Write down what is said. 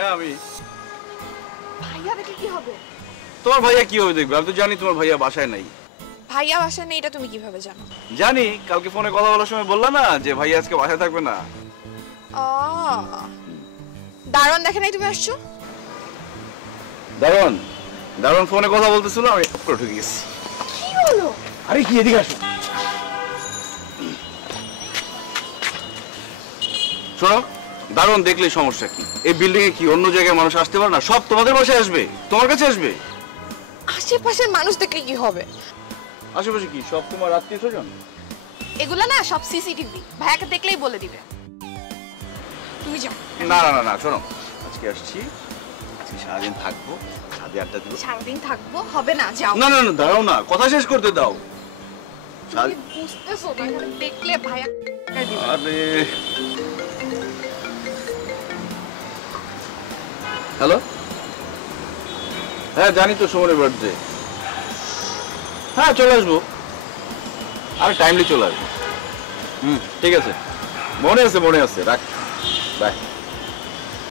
হ্যাঁ আমি। ভাইয়া দেখলে কি হবে? তোমার ভাইয়া কি হবে দেখবে? আমি তো জানি তোমার ভাইয়া বাসায় নাই। ভাইয়া বাসায় নেই এটা তুমি কিভাবে জানো? জানি, কালকে ফোনে কথা বলার সময় বললা না যে ভাইয়া আজকে বাসায় থাকবে না। দারোয়ান দেখে নাই তুমি আসছো? দারোয়ান দারোয়ান ফোনে কথা বলতেছিল, আমি করে ঢুকে গেছি। কি হলো? আরে কি, এদিকে আসো। শোনো, দারোয়ান দেখলে সমস্যা কি? এই বিল্ডিং এ কি অন্য জায়গায় মানুষ আসতে পারে না? সব তোমাদের বাসায় আসবে, তোমার কাছে আসবে। আশেপাশের মানুষ দেখলে কি হবে? আশেপাশে কি সব তোমার আত্মীয় স্বজন? এগুলা না সব সিসিটিভি, ভাইয়াকে দেখলেই বলে দিবে। তুমি যাও। না না না না, শোনো, আজকে আসছি, আজকে সারাদিন থাকবো, সাথে আড্ডা দিব। সারাদিন থাকবো হবে না, যাও। না না না, দাঁড়াও না, কথা শেষ করতে দাও। তুমি বুঝতেছো না, এখানে দেখলে ভাইয়া আরে হ্যালো, হ্যাঁ জানি তো সুমনের বার্থডে। হ্যাঁ চলে আসবো, আরে টাইমলি চলে আসবো। ঠিক আছে, মনে আছে মনে আছে, রাখ, বাই।